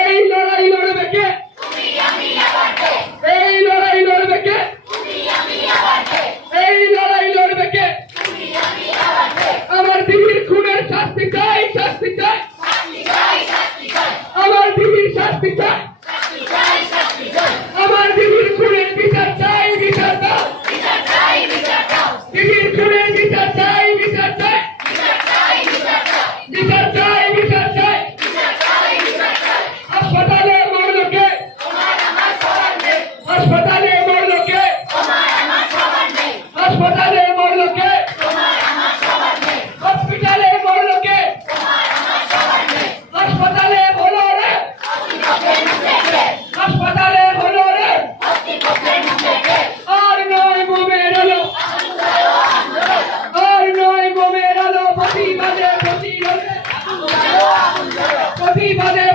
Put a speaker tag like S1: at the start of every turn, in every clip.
S1: এই লড়াই লড়বে কে এই লড়াই লড়বে কে এই লড়াই লড়বে কে আমার দিদির খুনের চাই শাস্তি চাই আমার দিদির শাস্তি চাই আমার দিদির খুনের বিচার চাই বিচার দাও দিদির বিচার চাই হাসপাতালে মরল কে হসপিটালে মরল কে হাসপাতালে বলো রে? হাসপাতালে বলো রে? আর নয় বোমের আলো। আর নয় বোমের আলো প্রতিবাদে প্রতিরোধে প্রতিবাদে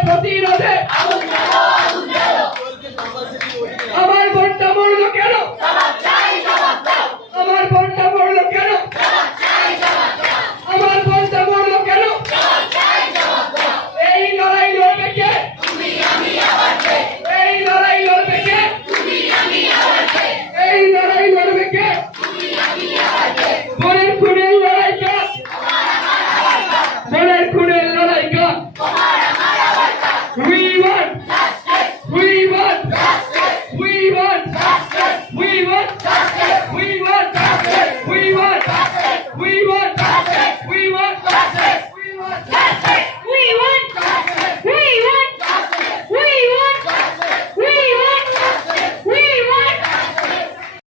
S1: three.